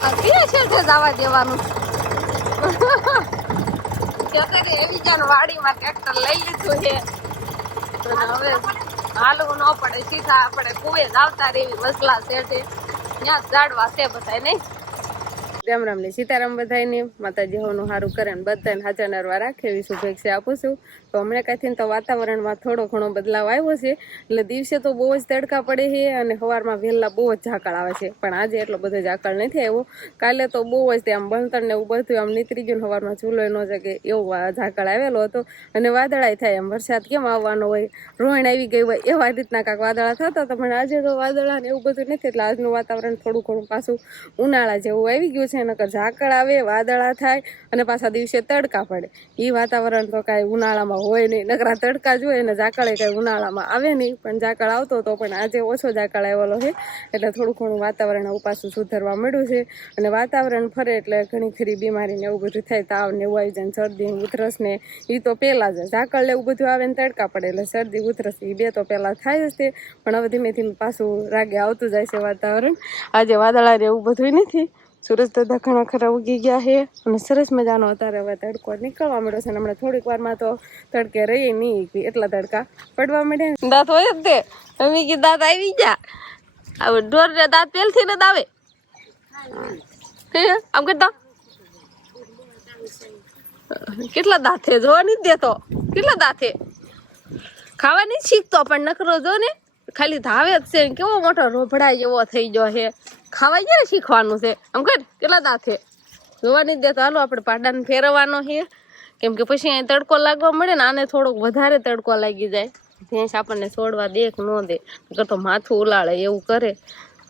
ક્યાં છે જવા દેવાનું? ખેતરી એવી જાન વાડીમાં ટ્રેક્ટર લઈ લીધું છે. હવે હાલવું ન પડે સીધા આપણે કુવે જ આવતા રહેવી મસલા છે તે ત્યાં ઝાડવા છે બધાય નહીં? રામ રામ ને સીતારામ બધાયને. માતાજી હોનું સારું કરે ને બધાને હાજર નરવા રાખે. એવી શુભેચ્છા આપું છું. તો હમણાં કાંઈથી તો વાતાવરણમાં થોડો ઘણો બદલાવ આવ્યો છે. એટલે દિવસે તો બહુ જ તડકા પડે છે અને સવારમાં વહેલા બહુ જ ઝાકળ આવે છે. પણ આજે એટલો બધો ઝાકળ નથી આવ્યો. કાલે તો બહુ જ તે આમ બળતણ ને એવું બધું આમ નીતરી ગયું સવારમાં ચૂલો ન જગે એવો ઝાકળ આવેલો હતો. અને વાદળાય થાય એમ. વરસાદ કેમ આવવાનો હોય? રોણ આવી ગઈ હોય એવા રીતના કાંક વાદળા થતા હતા. પણ આજે તો વાદળા ને એવું બધું નથી. એટલે આજનું વાતાવરણ થોડું ઘણું પાછું ઉનાળા જેવું આવી ગયું છે. નકર ઝાકળ આવે, વાદળા થાય અને પાછા દિવસે તડકા પડે. એ વાતાવરણ તો કાંઈ ઉનાળામાં હોય નહીં. નકરા તડકા જ હોય ને ઝાકળે કંઈ ઉનાળામાં આવે નહીં. પણ ઝાકળ આવતો હતો પણ આજે ઓછો ઝાકળ આવેલો છે. એટલે થોડું ઘણું વાતાવરણ ઉપાસું સુધરવા મળ્યું છે. અને વાતાવરણ ફરે એટલે ઘણી ખરી બીમારી ને એવું બધું થાય, તાવ ને એવું આવી જાય શરદી ઉધરસ ને એ તો પહેલાં જ. ઝાકળ ને એવું બધું આવે ને તડકા પડે એટલે શરદી, ઉધરસ એ બે તો પહેલાં થાય જ તે. પણ હવે ધીમે ધીમે પાછું રાગે આવતું જાય છે વાતાવરણ. આજે વાદળા એવું બધું નથી. સુરજ દાદા ઘણા ખરા ઉગી ગયા છે અને સરસ મજાનો અત્યારે હવે તડકો નીકળવા મળ્યો છે હમણાં થોડીક વારમાં તો તડકે રહીએ નહીં એટલા તડકા પડવા મળ્યા દાંત હોય જ તે. મમ્મી કે દાંત આવી ગયા. હવે ઢોર દાંત પેલથી ને દાવે. આમ કરતા કેટલા દાંતે જોવા નહીં દેતો. કેટલા દાંતે ખાવા નહીં શીખતો, પણ નકરો જો ને, ખાલી ધાવે જ છે. કેવો મોટો રોભડા જેવો થઈ ગયો છે. ખાવા ક્યારે શીખવાનું છે? આમ કર, કેટલા દાંતે જોવા દે તો હાલો, આપણે પાડાને ફેરવવાનો છે. કેમ કે પછી અહીં તડકો લાગવા મળે ને, આને થોડોક વધારે તડકો લાગી જાય. ભેંસ આપણને છોડવા દે કે ન દે. નકર તો માથું ઉલાળે, એવું કરે.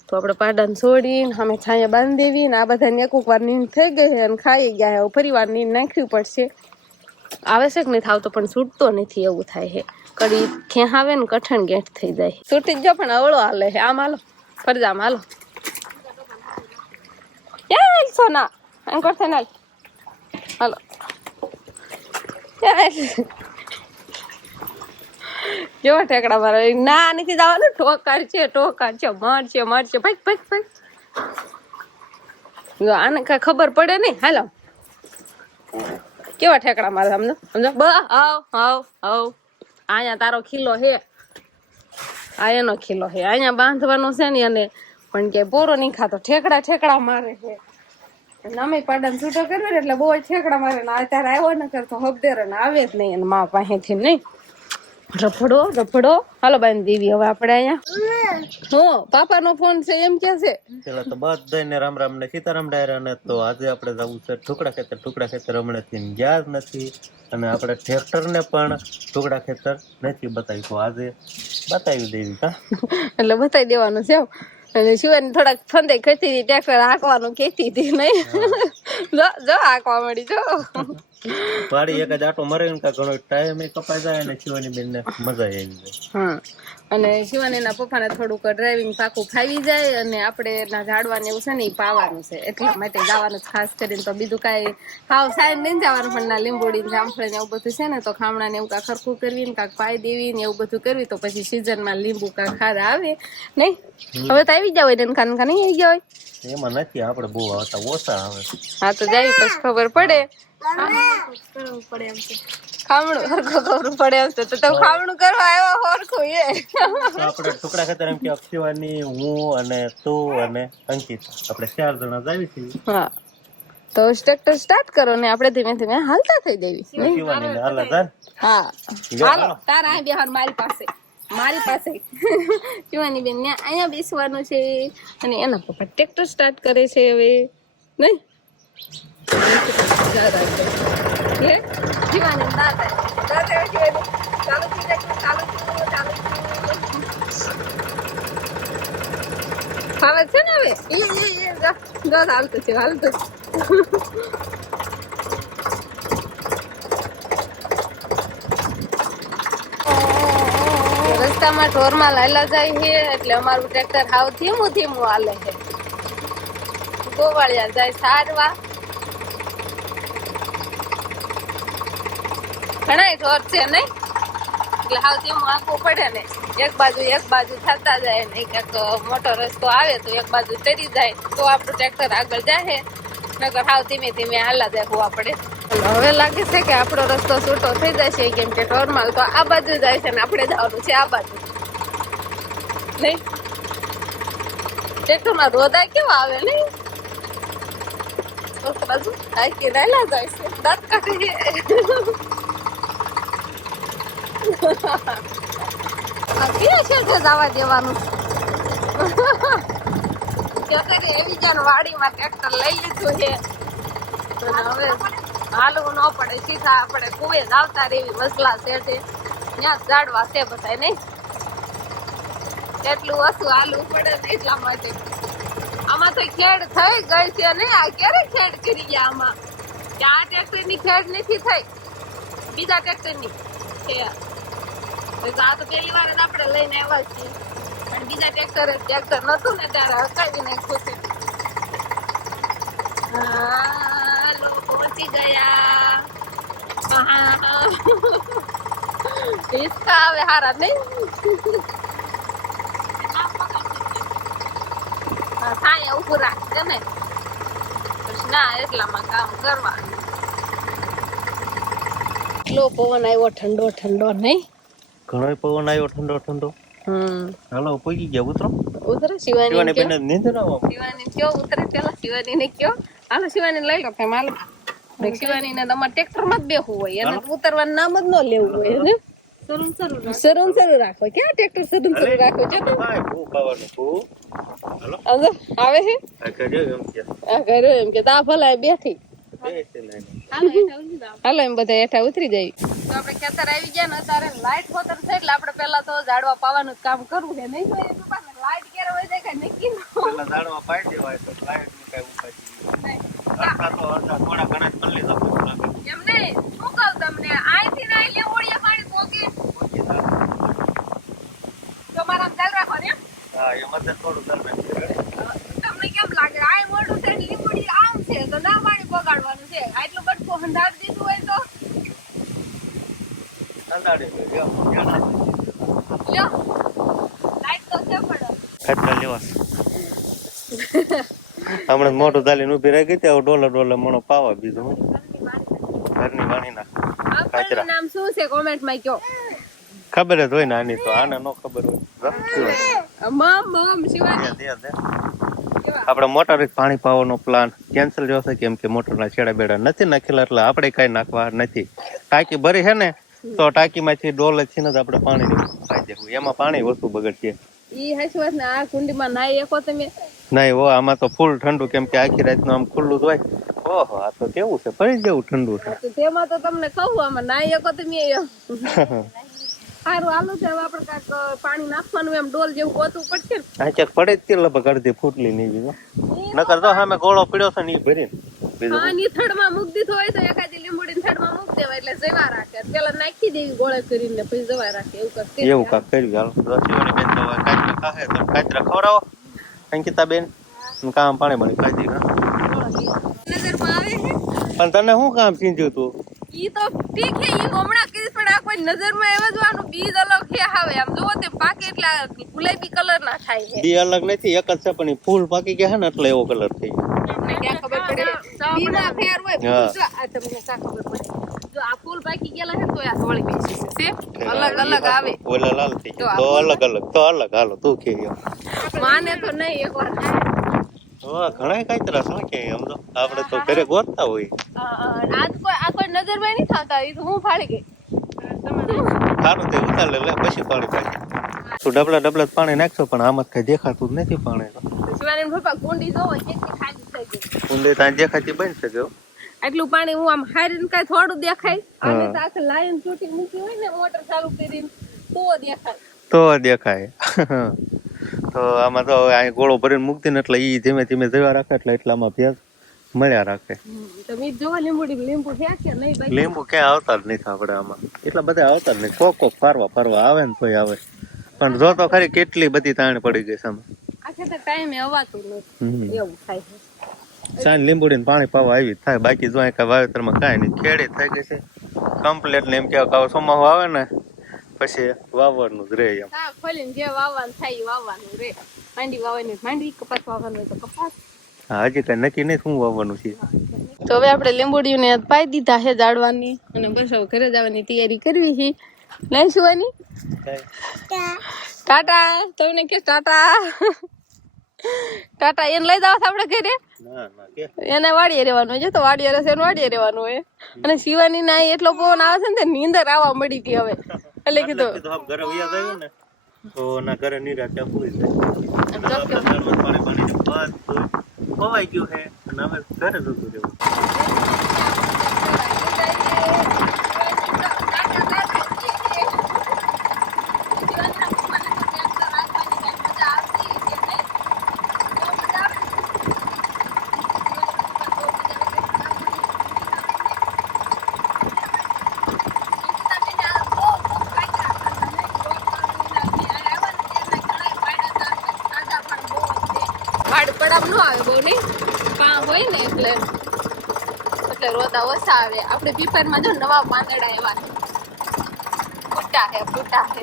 તો આપણે પાડાને છોડીને, અમે છાંયા બાંધી દેવી ને આ બધાને એક વાર નીંદ થઈ ગઈ છે અને ખાઈ ગયા હવે ફરી વાર નીંદ નાખવી પડશે. આવશ્યક નથી આવતો પણ છૂટતો નથી એવું થાય છે. કડી ખેહાવે ને કઠણ ગેઠ થઈ જાય છૂટી જ જો પણ અવળો હાલે છે. આમ હાલો, ફરજામ હાલો. સોના એમ કરશે ને હાલો યાર કેવા ઠેકડા મારે ના નથી જવાનું ટોકાર છે ટોકાર છે મારશે મારશે ભાઈ ભાઈ ભાઈ જો આને કાંઈ ખબર પડે નહીં હાલો કેવા ઠેકડા મારે સમજો સમજો બ આવ આવ આવ અહીંયા તારો ખીલો હે આ એનો હે અહીંયા બાંધવાનો છે ને અને પણ કે પોરો નહીં ખાતો ઠેકડા ઠેકડા મારે છે. નામે પાડા છૂટો કર્યો ને એટલે બહુ ઠેકડા મારે ને અત્યારે આવ્યો ને કરતો હબદેર ને આવે જ નહીં મા પાસેથી નહીં. રફડો રફડો. હાલો બાઈ દેવી હવે આપણે અહીંયા હો પાપાનો ફોન છે એમ કે છે? પેલા તો બધાને રામ રામ ને સીતારામ ડાયરા ને તો આજે આપણે જવું છે ટુકડા ખેતર ટુકડા ખેતર હમણાંથી ગયા જ નથી. અને આપણે ટ્રેક્ટર ને પણ ટુકડા ખેતર નથી બતાવ્યું. આજે બતાવી દેવી કા? એટલે બતાવી દેવાનું છે. અને શિવાની થોડાક ફંદે ખેતી હતી ટ્રેક્ટર હાંકવાનું કહેતી હતી નહીં. જો જો હાંકવા મળી જો. વાડી એક જ આટો મરે ને કાં ઘણો ટાઈમ કપાઈ જાય અને શિવાની બેન ને મજા આવી જાય. હા. અને શિવાનીના પપ્પાને થોડુંક ડ્રાઇવિંગ પાકું ફાવી જાય અને આપણે એના ઝાડવાને એવું છે ને એ પાવાનું છે. એટલા માટે ગાવાનું ખાસ કરીને તો બીજું કાંઈ હાવ સાઈન નહીં જવાનું પણ ના લીંબોડી ને જામફળી ને એવું બધું છે ને તો ખામણા ને એવું કાંક ખરખું કરવી ને કાંક પાઈ દેવી ને એવું બધું કરવી તો પછી સિઝનમાં લીંબુ કાંક ખાધા આવે. નહીં? હવે તો આવી જાવ એને ખાન ખાન આવી ગયા હોય. એમાં નથી આપણે બહુ આવતા ઓછા આવે. હા તો જાય પછી ખબર પડે. ખામણું હરખું કરવું પડે એમ છે. તો તમે ખામણું કરવા આવ્યા હરખું એ. આપણે ટુકડા ખેતર એમ કે શિવાની હું અને તું અને અંકિત. આપણે ચાર જણા જ આવી છીએ. હા. તો ટ્રેક્ટર સ્ટાર્ટ કરો ને આપણે ધીમે ધીમે હાલતા થઈ દેવી હા. હાલો તારા આ બેહાર મારી પાસે. મારી પાસે. શિવાની બેન ને અહીંયા બેસવાનું છે. અને એના પપ્પા ટ્રેક્ટર સ્ટાર્ટ કરે છે હવે. નહીં? હે શિવાની દાદા દાદા શિવાની ચાલુ થઈ જાય ચાલુ ચાલુ. હવે છે ને હવે એ એ એ જા જા હાલતું છે હાલતું. કે રસ્તામાં ઢોરમાં લાયલા જાય છે, એટલે અમારું ટ્રેક્ટર હાવ ધીમું ધીમું હાલે છે ગોવાળિયા જાય સારવા ઘણા ઢોર છે નહીં. એટલે હાવ ધીમું આખું પડે ને. એક બાજુ એક બાજુ થતા જાય ને ક્યાંક મોટો રસ્તો આવે તો એક બાજુ તરી જાય. તો આપણું ટ્રેક્ટર આગળ જાય નકર હાવ ધીમે ધીમે હાલા દેખવા પડે. હવે લાગે છે કે આપણો રસ્તો છૂટો થઈ જશે કેમ કે નોર્મલ તો આ બાજુ જાય છે ને આપણે જવાનું છે આ બાજુ. નહીં? ટ્રેક્ટરમાં રોદા કેવા આવે નહીં? બાજુ આ રહેલા જાય છે. દાંત કાઢી ક્યાં છે જવા દેવાનું? વાડીમાં લઈ લીધું છે. હાલવું ન પડે. સીધા આપણે કુએ જ આવતા છે. ત્યાં ઝાડવા છે બધા નહીં? એટલું ઓછું હાલવું પડે એટલા માટે. આમાં તો ખેડ થઈ ગઈ છે ને આ ક્યારે ખેડ કરી ગયા આમાં? કે આ ટ્રેક્ટરની ખેડ નથી થઈ? બીજા ટ્રેક્ટરની છે. તો આ તો પહેલી વાર જ આપણે લઈને આવ્યા છીએ. પણ બીજા ટ્રેક્ટર ટ્રેક્ટર નતું ને ત્યારે હકાવી નાખ્યું છે હાલો પહોંચી ગયા. હા. હિંચકા આવે હારા નહીં? હા, ઉભું રાખજે ને ના એટલામાં કામ કરવાનું. એટલો પવન આવ્યો ઠંડો ઠંડો નહીં? ઘણો પવન આવ્યો ઠંડો ઠંડો. હમ. હાલો પહોંચી ગયા ઉતરો. ઉતરો શિવાની બેન નીંદર આવો શિવાની કયો ઉતરે પેલા શિવાની ને કયો. હાલો શિવાની લઈ લો તમે હાલો શિવાની ને તમારે ટ્રેક્ટરમાં જ બેહવું હોય. એને ઉતરવાનું નામ જ ન લેવું હોય ને સરું સરું રાખો. ક્યાં ટ્રેક્ટર સરું સરું રાખો? જો. આવે છે આ એમ કે. આ ઘરે એમ કે તા ભલા બેઠી. હાલો એમ બધા હેઠા ઉતરી જાય. તો આપણે ખેતર આવી ગયા ને અત્યારે લાઈટ ખોતર છે એટલે આપણે પેલા તો ઝાડવા પાવાનું જ કામ કરવું છે. નહીં તો લાઈટ ક્યારે હોય જાય નક્કી. પેલા ઝાડમાં પાઈ દેવાય તો લાઈટનું કઈ ઉપાય તો અડધા થોડા ઘણા જ કરી લીધા પછી લાગે. એમ નહીં. શું કહું તમને? અહીંથી ને લીંબોળીયા પાણી પોકે. તો મારા ચાલ રાખો ને. હા એમાં તો થોડું તમને કેમ લાગે આ મોટું છે ને લીંબોળી આમ છે તો ના પાણી બગાડવાનું છે આટલું બટકું હંધાર દીધું હોય તો સંતાડી દો, જો, જ્યાં લ્યો લાઈટ તો છે પણ ખટકા લેવા હમણાં મોટું દાલીને ઊભી રાખી ત્યાં ડોલર ડોલર મણો પાવા બીજું. ઘરની વાણી ના. કાચરા. નામ શું છે? કોમેન્ટમાં કયો. ખબર જ હોય ને આની તો આને ન ખબર હોય. મમ મમ શિવાની દે, દે, દે. આપણે મોટર પાણી પાવાનો પ્લાન કેન્સલ જોશે છે કેમ કે મોટરના છેડા બેડા નથી નાખેલા એટલે આપણે કઈ નાખવા નથી. ટાંકી ભરી છે ને તો ટાંકીમાંથી ડોલ ને આપણે પાણી પાઈ દેવું. એમાં પાણી વસ્તુ બગડશે. ઈ હાચી વાત ને આ કુંડીમાં નાઈ એકો તમે. નહીં હો આમાં તો ફૂલ ઠંડુ કેમ કે આખી રાતનું આમ ખુલ્લું જ હોય. ઓહો આ તો કેવું છે? ફરી જેવું ઠંડુ છે. તેમાં તો તમને કહું આમાં નાઈ એકો તમે. સારું હાલો છે આપણે કાંઈક પાણી નાખવાનું એમ ડોલ જેવું ગોતવું પડશે ને. પડે જ તે લગભગ અડધી ફૂટલી નહીં નકર તો સામે ગોળો પીડ્યો છે ને એ ભરીને. હા ની થડમાં મૂકી દીધું હોય તો એકાદી લીંબુડી થડમાં મૂકી દેવા એટલે જવા રાખે. પેલા નાખી દેવી ગોળા કરીને પછી જવા રાખે એવું કાક એવું કાક હાલો. રસીવાળી બેન તો કાચરા ખાહે તો કાચરા ખવડાવો અંકિતા બેન કામ પાણી બની ખાઈ દી નજરમાં આવે પણ તને શું કામ ચીંધ્યું તું? ઈ તો ઠીક છે ઈ હમણાં પણ આ કોઈ નજરમાં એવા જોવાનું બીજ અલગ છે આવે આમ જોવો તે પાકે એટલે ગુલાબી કલર ના થાય છે. બી અલગ નથી એક જ છે પણ ફૂલ પાકી ગયા ને એટલે એવો કલર થઈ ગયો તમને ક્યાં ખબર પડે? બીમાં ફેર હોય હા. જો આ તમને ક્યાં ખબર પડે? જો આ ફૂલ પાકી ગયેલા છે તો આ થોડી બેસી છે છે? અલગ અલગ આવે. ઓલા લાલ થઈ તો અલગ અલગ તો અલગ. હાલો તું કે માને તો નહીં એક વાર હા ઘણા કાચરા શું કે આમ તો? આપણે તો ઘરે ગોતતા હોય. આ તો કોઈ આ કોઈ નજરમાં નહીં થતા એ તો હું ફાળી ગઈ. સારું તે ઉતાર લે પછી પાણી પાઈ તું ડબલા ડબલા પાણી નાખશો પણ આમાં કઈ દેખાતું જ નથી પાણી કુંડી ત્યાં દેખાતી બની શકે હો. આટલું પાણી હું આમ હારીને કઈ થોડું દેખાય? અને સાથે લાઈન છૂટી મૂકી હોય ને મોટર ચાલુ કરીને તો દેખાય. તો દેખાય. તો આમાં તો અહીં ગોળો ભરીને મૂકતી ને એટલે ઈ ધીમે ધીમે જવા રાખે એટલે એટલામાં ભેજ મળ્યા રાખે. લીંબુ નહીં ક્યાં આવતા જ નથી આપણે આમાં. એટલા બધા આવતા જ નહીં કોક કોક ફરવા ફરવા આવે ને કોઈ આવે. પણ જો તો ખરી કેટલી બધી તાણ પડી ગઈ સામે આખે તો ટાઈમે અવાતું હમ. નથી એવું થાય છે. સાંજ લીંબુડી પાણી પાવા આવી થાય. બાકી જો કાંઈ વાવેતરમાં કાંઈ નહીં. ખેડી થઈ ગઈ છે. કમ્પ્લેટ ને એમ કે ચોમાસું સોમાહુ આવે ને પછી વાવવાનું જ રે એમ. ખોલીને જે વાવવાનું થાય એ વાવવાનું રે માંડી વાવવાની માંડી કપાસ વાવવાનું હોય તો કપાસ. હજી કઈ નક્કી નહીં શું વાવવાનું છે. તો હવે આપણે લીંબુડીને પાઈ દીધા છે જાડવાની અને બસ હવે ઘરે જવાની તૈયારી કરવી છે. નહીં સુવાની ટાટા. તમને કે ટાટા. ટાટા એને લઈ જાવ આપણે ઘરે. એને વાડીએ રહેવાનું હોય છે તો વાડીએ રહેશે એને વાડીએ રહેવાનું હોય. અને શિવાની ના એટલો પવન આવે છે ને નીંદર આવવા મળી હતી હવે. એટલે કીધું. ઘરે વયા જાય ને તો ના ઘરે નિરાશ ત્યાં પૂરી જાય. ખોવાઈ ગયું છે અને હવે ઘરે જતું રહેવું વાડ પડામ ન આવે બહુ નહીં? પા હોય ને એટલે. એટલે રોદા ઓછા આવે. આપણે પીપરમાં જો નવા પાંદડા એવા ફૂટા હે ફૂટા હે.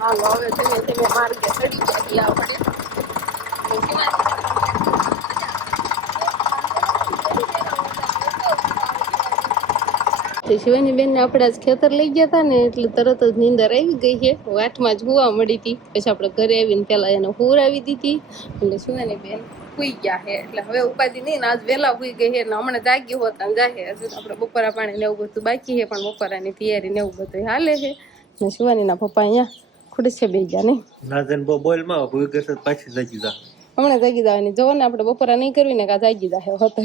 હાલો, હવે ધીમે ધીમે માર્ગે ચડી જઈએ આપણે. શિવાની બેન ને આપણે આજ ખેતર લઈ ગયા હતા ને એટલે તરત જ નીંદર આવી ગઈ છે. વાટમાં જ હોવા મળી હતી. પછી આપણે ઘરે આવીને પેલા એને હુરાવી દીધી. એટલે શિવાની બેન સુઈ ગયા છે. એટલે હવે ઉપાધિ નહીં આજ વહેલા સુઈ ગઈ ને હમણાં જાગી હોત અને જાહે. હજુ આપણે બપોરા પાણી ને એવું બધું બાકી છે, પણ બપોરાની તૈયારી ને એવું બધું હાલે છે. ને શિવાનીના પપ્પા અહીંયા ખુડશે બે ગયા નહીં. બોલમાં ભૂઈ ગશે પાછી જાગી જા હમણાં જાગી જવાની. જો ને, આપણે બપોરા નહીં કરવી ને, કા જાગી જાય હોત.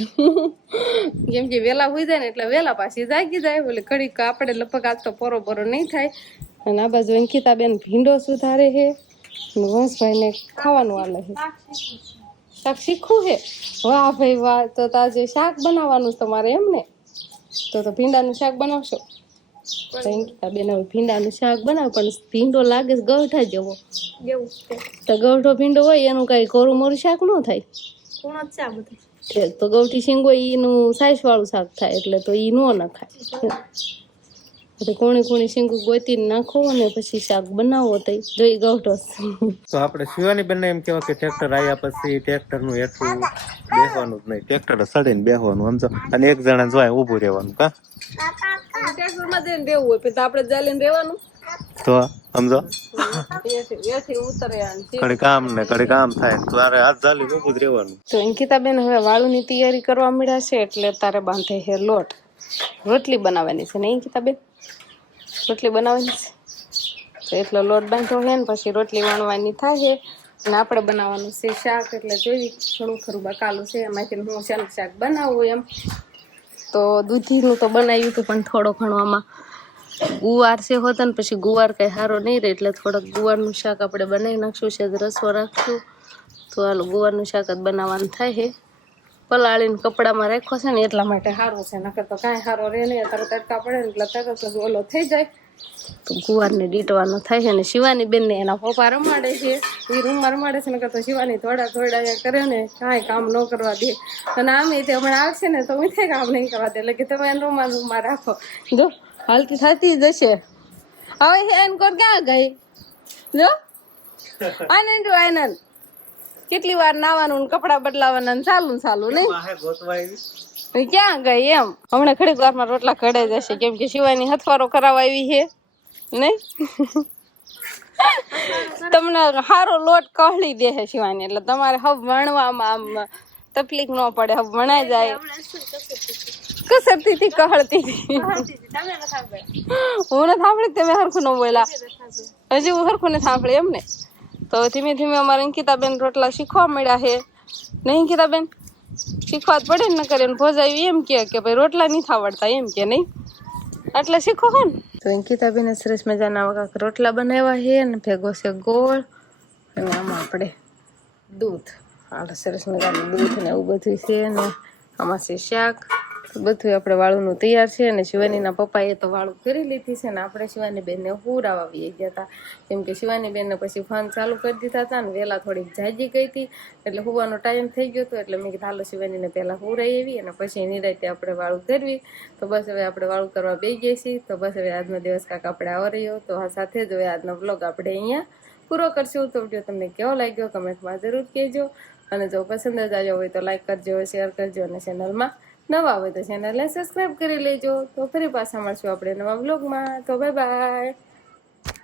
કેમ કે વેલા હોઈ જાય ને, એટલે વેલા પાછી જાગી જાય. એટલે ઘડીક આપણે લગભગ આજ તો પોરો પોરો નહીં થાય. અને આ બાજુ અંકિતાબેન ભીંડો સુધારે છે વંશભાઈને ખાવાનું આલે છે શાક શીખવું છે વાહ ભાઈ વાહ, તો તાજે શાક બનાવવાનું તમારે એમ ને? તો તો ભીંડાનું શાક બનાવશો? અંકિતાબેન હવે ભીંડાનું શાક બનાવ પણ ભીંડો લાગે ગવઠા જેવો. તો ગવઠો ભીંડો હોય એનું કઈ કોરું મોરું શાક ન થાય? તો ગૌઠી શીંગો એનું સાઈસ વાળું શાક થાય એટલે તો ઈ નો નખાય. એટલે કોણી કોણી શીંગું ગોતી નાખો અને પછી શાક બનાવો તો જોઈ ગૌઠો તો આપણે શિવાની બેન એમ કહેવાય કે ટ્રેક્ટર આવ્યા પછી ટ્રેક્ટરનું હેઠું બેસવાનું જ નહીં. ટ્રેક્ટર સડીને બેસવાનું સમજો? અને એક જણા જોય ઊભું રહેવાનું કા? ટ્રેક્ટરમાં જઈને રહેવું હોય પછી આપણે ચાલીને રહેવાનું તો સમજો? કડી કામ ને કડી કામ થાય. તો તારે હાથ ચાલી ઊભું જ રહેવાનું. તો અંકિતાબેન હવે વાળુની તૈયારી કરવા મળ્યા છે એટલે તારે બાંધે હે લોટ. રોટલી બનાવવાની છે ને અંકિતાબેન રોટલી બનાવવાની છે. તો એટલો લોટ બાંધો છે ને પછી રોટલી વણવાની થાય છે અને આપણે બનાવવાનું છે શાક એટલે જોઈ થોડું ખરું બકાલું છે. એમાંથી હું શાક શાક બનાવું એમ. તો દૂધીનું તો બનાવ્યું હતું પણ થોડો ઘણો આમાં ગુવાર છે હોતા ને પછી ગુવાર કંઈ સારો નહીં રહે એટલે થોડોક ગુવારનું શાક આપણે બનાવી નાખશું છે રસો રાખશું. તો હાલો ગુવારનું શાક જ બનાવવાનું થાય છે પલાળીને કપડામાં રાખ્યો છે ને એટલા માટે સારું છે. નકર તો કાંઈ સારો રહે નહીં. તરત તડકા પડે ને એટલે તરત જ ઓલો થઈ જાય. તો ગુવારને દીટવાનો થાય છે ને શિવાની બેનને એના પપ્પા રમાડે છે. એ રૂમમાં રમાડે છે, નકર તો શિવાની થોડા થોડા કરે ને કાંઈ કામ ન કરવા દે. અને આમે તે હમણાં આવશે ને તો મીઠે કામ નહીં કરવા દે. એટલે કે તમે એને રૂમમાં રૂમમાં રાખો. જો, હાલતી થતી જશે હવે એને કોર ક્યાં ગઈ? જો? આનંદ આનંદ. કેટલી વાર નાવાનું કપડા બદલાવાનું ને ચાલુ ને ચાલુ એ ક્યાં ગઈ એમ? હમણાં ઘડીક વારમાં રોટલા ઘડે જશે કેમ કે શિવાની હથવારો કરાવવા આવી છે, નહીં? તમને સારો લોટ કહળી દે છે શિવાની, એટલે તમારે હવ વણવામાં આમ તકલીફ ન પડે, હવ વણાઈ જાય. કસરતી થી કહળતી. હતી હું ને સાંભળી તમે હરખું ન બોલ્યા? હજી હું હરખું ને સાંભળી એમ ને તો ધીમે ધીમે અમારે અંકિતાબેન રોટલા શીખવા મળ્યા છે. નહીં અંકિતાબેન? શીખવા જ પડે ને કરે ભોજાવી એમ કે કે ભાઈ રોટલા નહીં આવડતા એમ કે નહીં? એટલે શીખો હો ને. તો અંકિતાબેન સરસ મજાના કાંક રોટલા બનાવ્યા છે ને ભેગો છે ગોળ અને આમાં આપણે દૂધ. આ સરસ મજાનું દૂધ ને એવું બધું છે ને આમાં છે શાક. બધું આપણે વાળુંનું તૈયાર છે અને શિવાનીના પપ્પાએ તો વાળું કરી લીધી છે ને આપણે શિવાની બેનને પૂરાવા આવી ગયા હતા. કેમ કે શિવાની બેનને પછી ફોન ચાલુ કરી દીધા હતા ને વહેલા થોડીક જાજી ગઈ હતી. એટલે હુવાનો ટાઈમ થઈ ગયો હતો એટલે મેં કીધું, હાલો શિવાનીને પહેલાં પૂરાઈ આવી અને પછી નિરાતે આપણે વાળું કરવી. તો બસ હવે આપણે વાળું કરવા બે ગયા છીએ. તો બસ હવે આજનો દિવસ કાંક આપણે આવર્યો તો આ સાથે જ હવે આજનો બ્લોગ આપણે અહીંયા પૂરો કરશું. તો વીડિયો તમને કેવો લાગ્યો કમેન્ટમાં જરૂર કહેજો. અને જો પસંદ જ આવ્યો હોય તો લાઈક કરજો, શેર કરજો અને ચેનલમાં નવા હોય તો ચેનલને સબસ્ક્રાઈબ કરી લેજો. તો ફરી પાછા મળશું આપણે નવા બ્લોગમાં તો બાય બાય